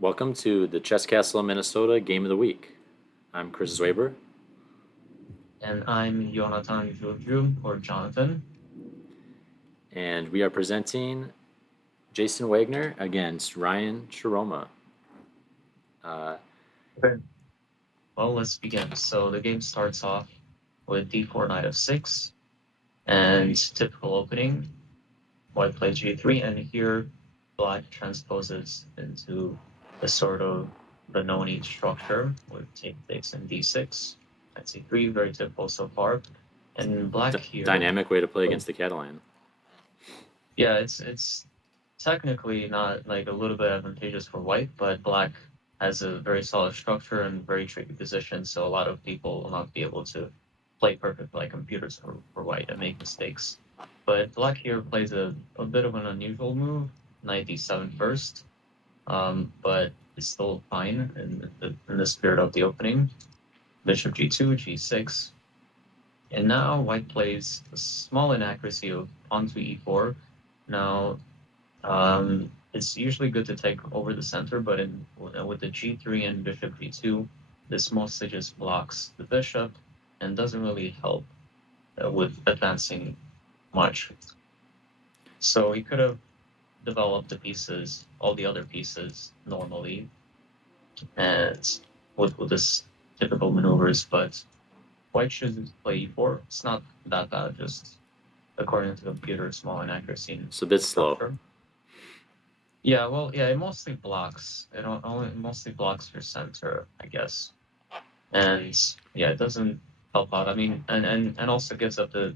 Welcome to the Chess Castle, Minnesota Game of the Week. I'm Chris Zweber, And I'm Ionatan Giurgiu, or Jonathan. and we are presenting Jason Wagner against Ryan Shiroma. Uh, Okay. Well, let's begin. So the game starts off with d4, knight f6, and typical opening, white plays g3, and here black transposes into a sort of Benoni structure with take takes and d6, knight c3, very typical so far. And black here, dynamic way to play against the Catalan. yeah, it's technically not like a little bit advantageous for white, but black has a very solid structure and very tricky position, so a lot of people will not be able to play perfect like computers for white and make mistakes. But black here plays a bit of an unusual move, knight d7 first, but it's still fine in the spirit of the opening. Bishop g2, g6, and now white plays a small inaccuracy of pawn to e4. Now it's usually good to take over the center, but with the g3 and bishop g2, this mostly just blocks the bishop and doesn't really help with advancing much. So he could have developed the pieces, all the other pieces normally, and with this typical maneuvers, but white should play e4. It's not that bad, just according to the computer, small inaccuracy in It's a bit slow. structure. Yeah, well, yeah, it mostly blocks. It mostly blocks your center, I guess. And yeah, it doesn't help out. I mean, and also gives up the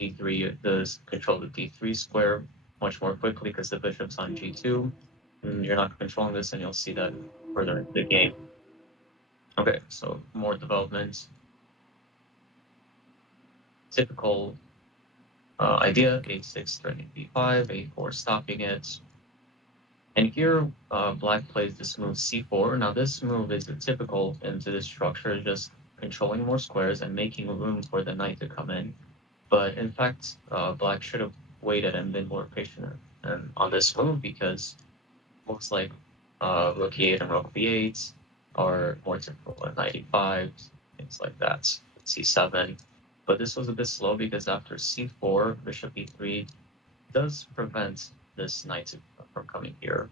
d3, the control of the d3 square much more quickly because the bishop's on g2, and you're not controlling this, and you'll see that further into the game. Okay, so more development. Typical idea: h6 threatening b5, a4 stopping it. And here, black plays this move c4. Now, this move is typical into this structure, just controlling more squares and making room for the knight to come in. But in fact, black should have waited and been more patient on this move because moves like rook e8 and rook b8 are more typical at knight e5, things like that, c7. But this was a bit slow because after c4, bishop e3 does prevent this knight from coming here.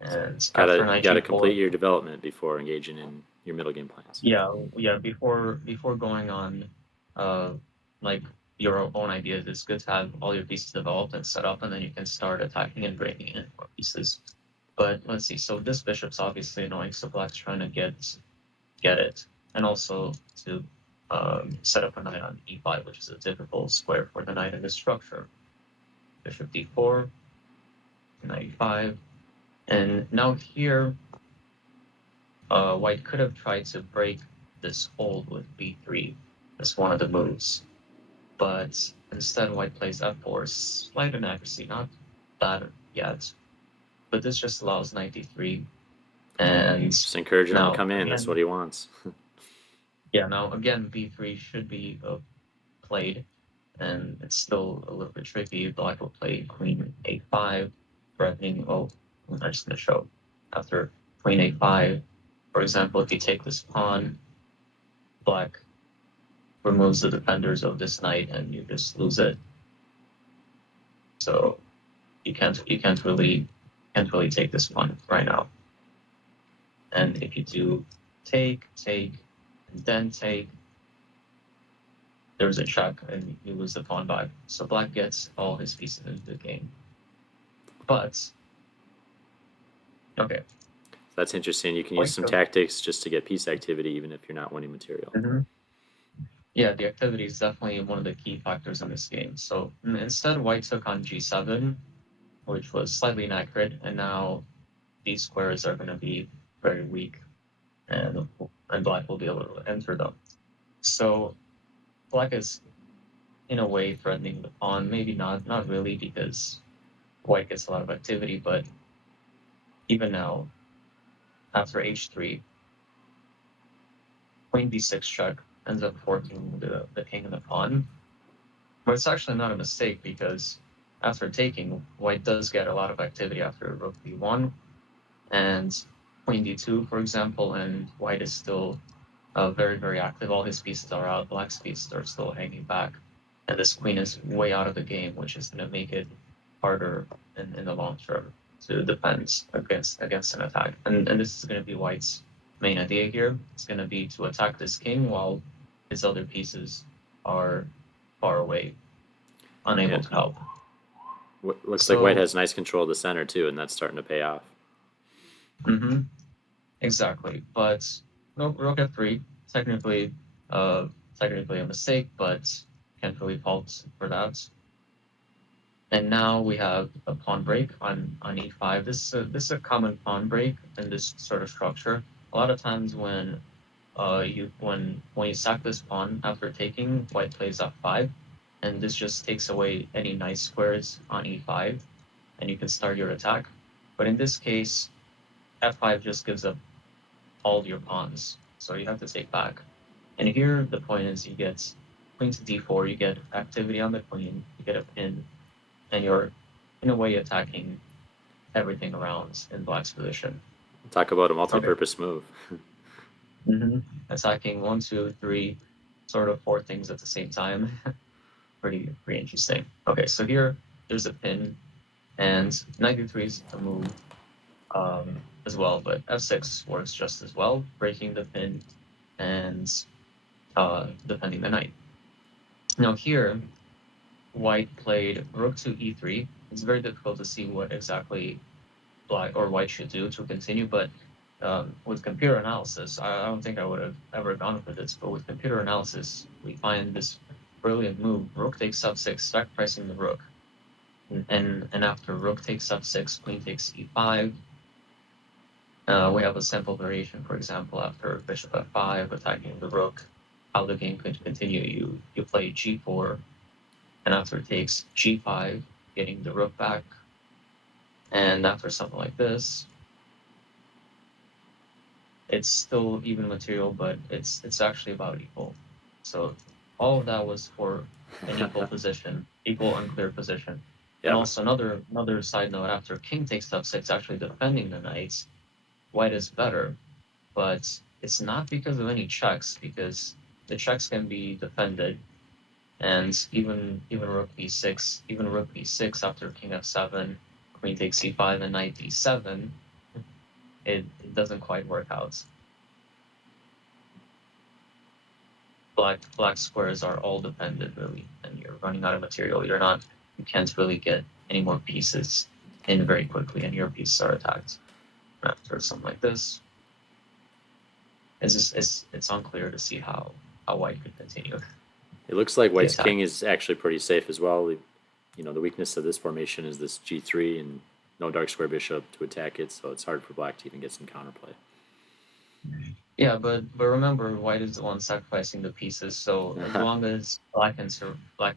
And after knight Gotta complete g4, your development before engaging in your middle game plans. yeah, before going on, uh, like your own ideas, it's good to have all your pieces developed and set up, and then you can start attacking and bringing in more pieces. But let's see. So this bishop's obviously annoying, so black's trying to get it, and also to set up a knight on e5, which is a typical square for the knight in this structure. Bishop d4, knight e5, and now here white could have tried to break this hold with b3 as one of the moves, but instead white plays f4, slight inaccuracy, not bad yet, but this just allows knight d3, and Just encouraging him to now come in. That's again, what he wants. now again b3 should be played, and it's still a little bit tricky. Black will play queen a5, threatening. Oh, I'm just going to show after queen a5. For example, if you take this pawn, black removes the defenders of this knight and you just lose it. So you can't really take this one right now. And if you do take, and then take, there's a check and you lose the pawn back. So black gets all his pieces into the game. But okay. That's interesting. You can use White some goes, tactics just to get piece activity, even if you're not winning material. Mhm. Yeah, the activity is definitely one of the key factors in this game. So instead, white took on g7, which was slightly inaccurate, and now these squares are going to be very weak, and black will be able to enter them. So black is in a way threatening the pawn. Maybe not really, because white gets a lot of activity. But even now, after h3, queen b6 check ends up forking the king and the pawn. But it's actually not a mistake because after taking, white does get a lot of activity after rook b1, and queen d2, for example, and white is still very, very active. All his pieces are out. Black's pieces are still hanging back. And this queen is way out of the game, which is going to make it harder in the long term to defend against an attack. And this is going to be white's main idea here. It's going to be to attack this king while his other pieces are far away, unable Yeah. to help. Looks like white So, has nice control of the center too, and that's starting to pay off. mhm, exactly. But no, rook f3, technically, uh, technically a mistake, but can't really fault for that. And now we have a pawn break on e5. This is a common pawn break in this sort of structure. A lot of times when when you sack this pawn after taking, white plays f5, and this just takes away any nice squares on e5, and you can start your attack. But in this case, f5 just gives up all your pawns, so you have to take back. And here the point is you get queen to d4, you get activity on the queen, you get a pin, and you're in a way attacking everything around in black's position. Talk about a Okay. multi-purpose move. Attacking one, two, three, sort of four things at the same time. Pretty interesting. Okay, so here there's a pin, and knight d3 is a move as well, but f6 works just as well, breaking the pin and defending the knight. Now here, white played rook to e3. It's very difficult to see what exactly black or white should do to continue, but with computer analysis, I don't think I would have ever gone for this, but with computer analysis, we find this brilliant move, rook takes f6, sacrificing the rook. And after rook takes f6, queen takes e5. We have a simple variation, for example, after bishop f5, attacking the rook, how the game could continue. You play g4, and after it takes g5, getting the rook back. And after something like this, it's still even material, but it's actually about equal. So all of that was for an equal position, equal unclear position. And Yeah. also another side note, after king takes f6, actually defending the knights, white is better, but it's not because of any checks, because the checks can be defended, and even rook b6, even rook b6 after king f7, queen takes c5, and knight d7, it doesn't quite work out. Black squares are all defended really, and you're running out of material. You can't really get any more pieces in very quickly, and your pieces are attacked. After something like this, it's unclear to see how white could continue It looks like the white's attack. king is actually pretty safe as well. The weakness of this formation is this g3 and no dark square bishop to attack it, so it's hard for black to even get some counterplay. Yeah, but remember, white is the one sacrificing the pieces. So as long as black can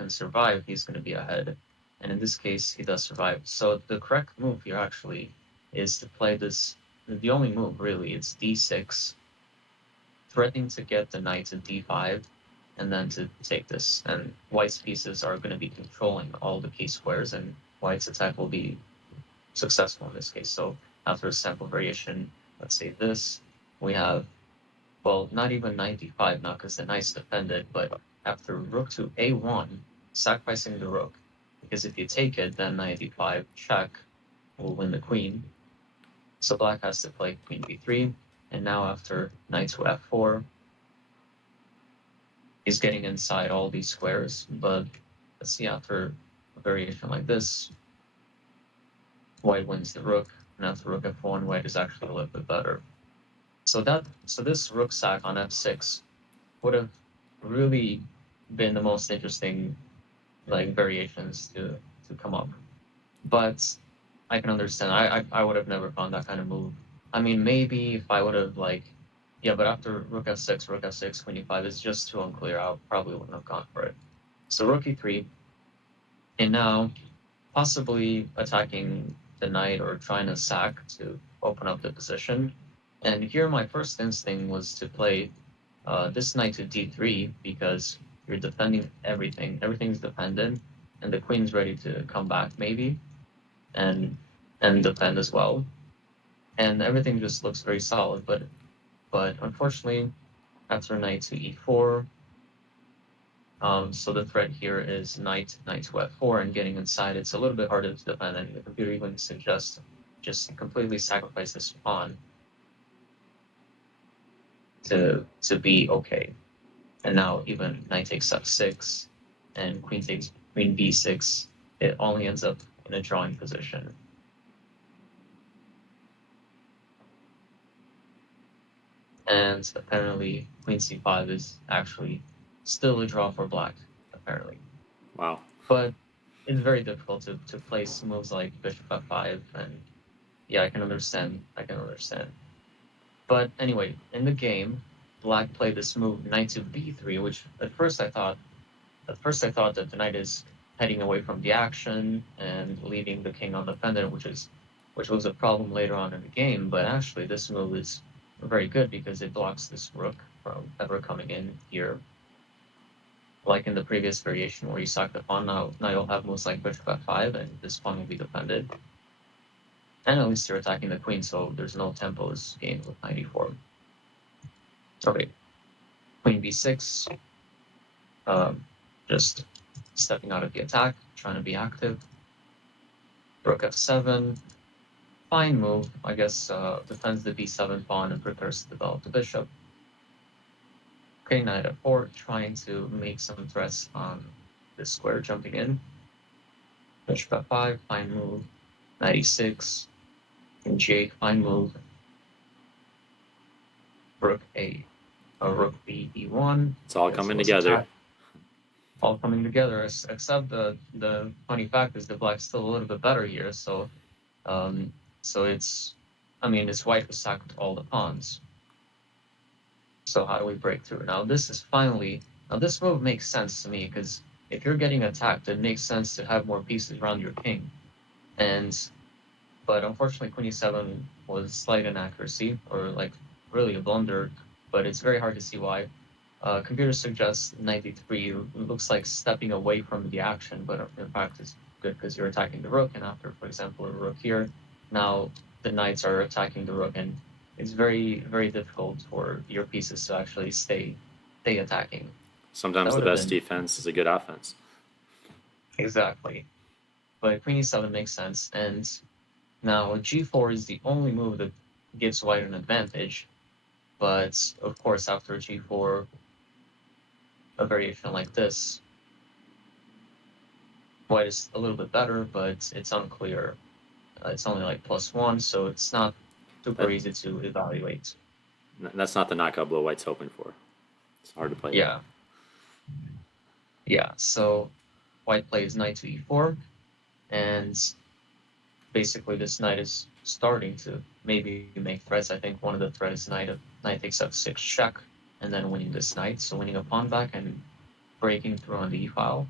survive, he's going to be ahead. And in this case, he does survive. So the correct move here actually is to play this. The only move really, it's d6, threatening to get the knight to d5, and then to take this. And white's pieces are going to be controlling all the key squares, and white's attack will be successful in this case. So after a sample variation, let's say this, we have, well, not even 95 now because the knight's defended, but after rook to a1, sacrificing the rook, because if you take it, then 95 check will win the queen. So black has to play queen b3, and now after knight to f4, he's getting inside all these squares, but let's see, after a variation like this, white wins the rook, and after rook f1, white is actually a little bit better. So this rook sack on f6 would have really been the most interesting variations to come up. But I can understand. I would have never found that kind of move. I mean, maybe if I would have yeah, but after rook f6, queen e5 is just too unclear. I probably wouldn't have gone for it. So rook e3, and now possibly attacking the knight or trying to sack to open up the position. And here my first instinct was to play this knight to d3 because you're defending everything. Everything's defended, and the queen's ready to come back maybe and defend as well. and everything just looks very solid. But unfortunately, after knight to e4, so the threat here is knight to f4, and getting inside, it's a little bit harder to defend, and the computer even suggests just completely sacrifice this pawn to be okay. And now even knight takes f6 and queen b6, it only ends up in a drawing position. And apparently queen c5 is actually still a draw for black, apparently. Wow. But it's very difficult to place moves like bishop f5, and yeah, I can understand. But anyway, in the game, black played this move knight to b3, which at first I thought that the knight is heading away from the action and leaving the king undefended, which was a problem later on in the game. But actually, this move is very good because it blocks this rook from ever coming in here. Like in the previous variation where you sack the pawn, now you'll have moves like bishop f5, and this pawn will be defended. And at least you're attacking the queen, so there's no tempos gained with 94. Okay, queen b6, just stepping out of the attack, trying to be active. Rook f7, fine move, I guess, defends the b7 pawn and prepares to develop the bishop. Okay, knight f4, trying to make some threats on this square jumping in. Bishop f5, fine move. Knight e6, king g8, fine move. Rook a rook b e1. It's all coming together. All coming together, except the funny fact is the black's still a little bit better here. So it's, I mean, it's white who sacked all the pawns. So how do we break through? Now this move makes sense to me, because if you're getting attacked, it makes sense to have more pieces around your king. But unfortunately, queen e7 was slight inaccuracy, or like really a blunder. But it's very hard to see why. Computer suggests knight d3 looks like stepping away from the action, but in fact it's good because you're attacking the rook, and after, for example, a rook here, now the knights are attacking the rook, and it's very, very difficult for your pieces to actually stay attacking. Sometimes the best defense is a good offense. Exactly. But queen e7 makes sense, and now g4 is the only move that gives white an advantage. But of course, after g4, a variation like this, white is a little bit better, but it's unclear. It's only like +1, so it's not super easy to evaluate. That's not the knockout blow white's hoping for. It's hard to play. Yeah. Yeah, so white plays knight to e4, and basically this knight is starting to maybe make threats. I think one of the threats is knight takes f6 check, and then winning this knight, so winning a pawn back and breaking through on the e-file.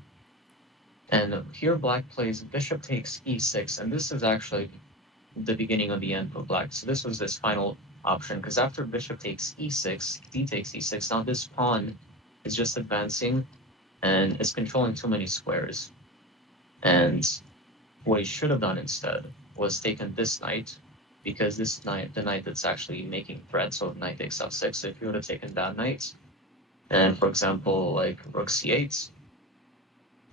And here black plays bishop takes e6, and this is actually the beginning of the end for black. So this was this final option, because after bishop takes e6, d takes e6, now this pawn is just advancing and is controlling too many squares. And what he should have done instead was taken this knight, because this knight, the knight that's actually making threats, so knight takes f6. So if you would have taken that knight, and for example, like rook c8,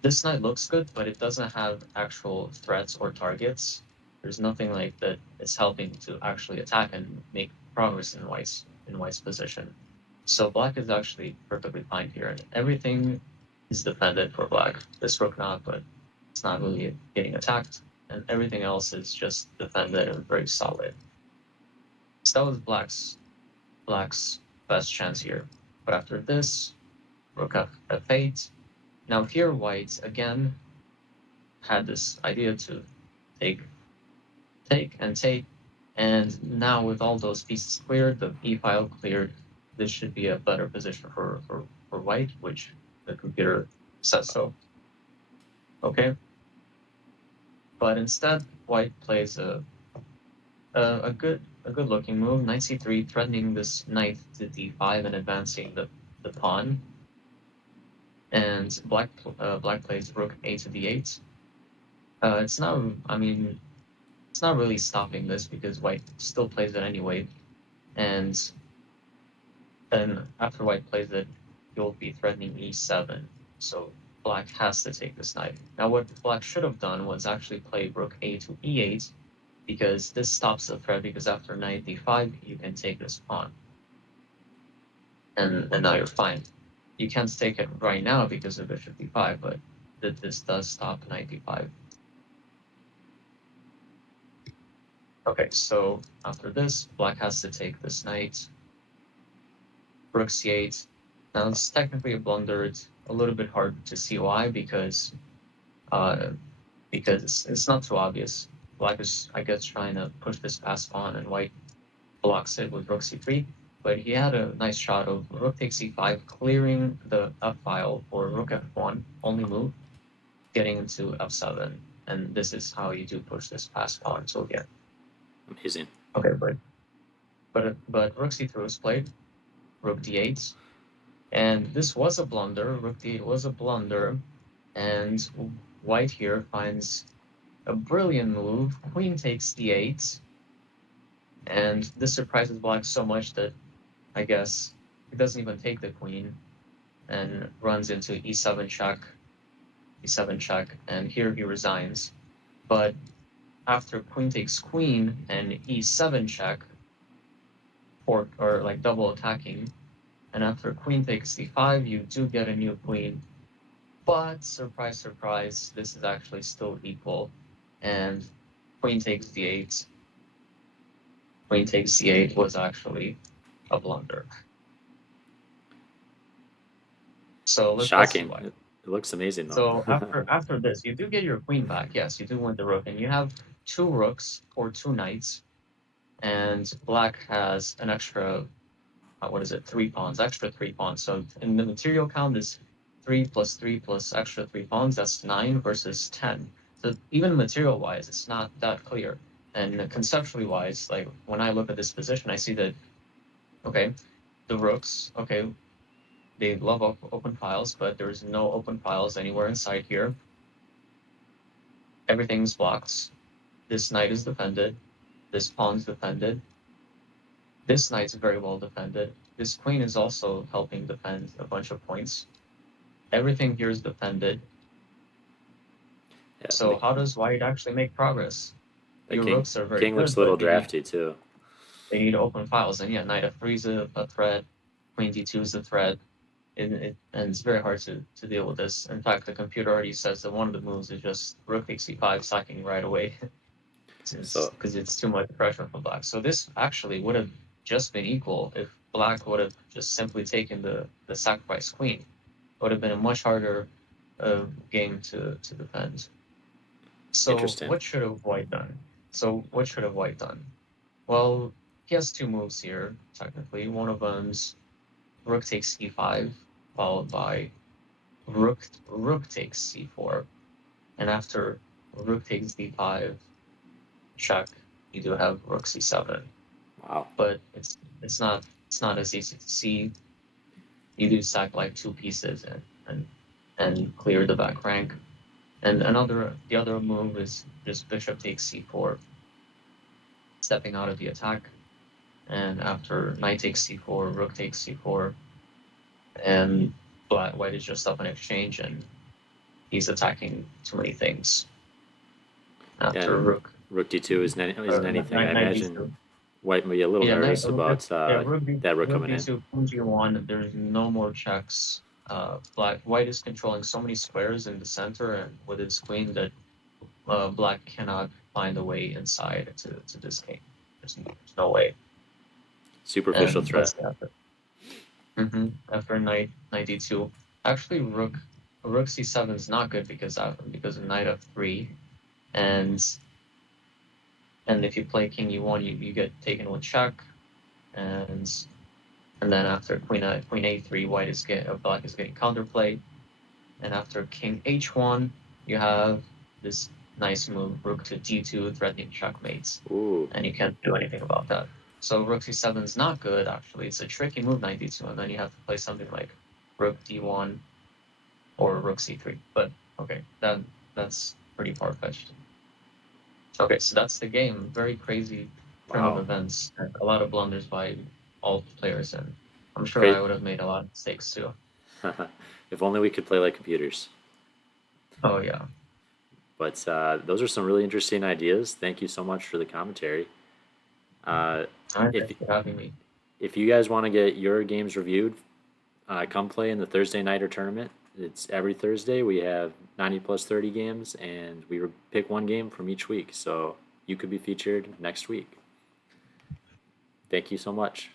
this knight looks good, but it doesn't have actual threats or targets. There's nothing like that is helping to actually attack and make progress in white's position. So black is actually perfectly fine here, and everything is defended for black. This rook not, but it's not really getting attacked, and everything else is just defended and very solid. So that was black's best chance here. But after this, rook f8. Now here white again had this idea to take, and now with all those pieces cleared, the e-file cleared, this should be a better position for white, which the computer says so. Okay, but instead white plays a good looking move, knight c3, threatening this knight to d5 and advancing the pawn. And black plays rook a to d8. It's not, I mean, it's not really stopping this because white still plays it anyway, and then after white plays it, you'll be threatening e7. So black has to take this knight. Now what black should have done was actually play rook a to e8, because this stops the threat, because after knight d5 you can take this pawn. And now you're fine. You can't take it right now because of bishop d5, but this does stop knight d5. Okay, so after this, black has to take this knight. Rook c8. Now it's technically a blunder. It's a little bit hard to see why, because it's not too obvious. Black is, I guess, trying to push this past pawn, and white blocks it with rook c3. But he had a nice shot of rook takes c5, clearing the f file for rook f1, only move, getting into f7. And this is how you do push this past pawn. So yeah. Amazing. Okay, but rook c3 was played, rook d8, and this was a blunder. Rook d8 was a blunder, and white here finds a brilliant move. Queen takes d8, and this surprises black so much that I guess he doesn't even take the queen and runs into e7 check, and here he resigns. But after queen takes queen and e7 check, or like double attacking, and after queen takes d5, you do get a new queen. But surprise, surprise, this is actually still equal, and queen takes d8. Queen takes d8 was actually a blunder. So let's see Shocking. why. It looks amazing though. So after this, you do get your queen back. Yes, you do win the rook, and you have 2 rooks or 2 knights, and black has an extra, what is it, 3 pawns, extra 3 pawns. So in the material count is 3 + 3 plus extra 3 pawns. That's 9 versus 10. So even material wise, it's not that clear. And conceptually wise, like when I look at this position, I see that, okay, the rooks, okay, they love open files, but there's no open files anywhere inside here. Everything's blocked. This knight is defended. This pawn's defended. This knight's very well defended. This queen is also helping defend a bunch of points. Everything here is defended. Yeah, So how does white actually make progress? the Your king rooks are very king looks good, a little but drafty too. they need open files. And yeah, knight f3 is a threat. Queen d2 is a threat. And it's very hard to deal with this. In fact, the computer already says that one of the moves is just rook takes c5, sacking right away. So Because it's too much pressure for black. So this actually would have just been equal if black would have just simply taken the sacrifice queen. It would have been a much harder game to defend. So interesting. what should have white done? Well, he has 2 moves here, technically. One of them's rook takes e5, followed by rook takes c4. And after rook takes d5, check, you do have rook c7. Wow. But it's not as easy to see. You do sack like 2 pieces and clear the back rank. And the other move is just bishop takes c4, stepping out of the attack. And after knight takes c4, rook takes c4, and white is just up in exchange, and he's attacking too many things. After And rook d2 isn't anything. I knight imagine d2. white may be a little Yeah, nervous about that rook rook coming in. d2, queen g1. There's no more checks. White is controlling so many squares in the center and with his queen that black cannot find a way inside to this game. There's no way. Superficial And threat. let's see after knight d2. Actually, rook c7 is not good because of knight f3, and if you play king e1, you get taken with check, and then after queen a3, black is getting counterplay, and after king h1, you have this nice move, rook to d2, threatening checkmates, Ooh. and you can't do anything about that. So rook c7 is not good, actually. It's a tricky move, knight d2, and then you have to play something like rook d1 or rook c3. But okay, that's pretty far-fetched. Okay, so that's the game. Very crazy turn of Wow. events. And a lot of blunders by all players, and I'm sure I Great. would have made a lot of mistakes too. If only we could play like computers. Oh yeah. But those are some really interesting ideas. Thank you so much for the commentary. Uh, All right, if thanks for having me. if you guys want to get your games reviewed, come play in the Thursday nighter tournament. It's every Thursday. We have 90 plus 30 games, and we pick one game from each week. So you could be featured next week. Thank you so much.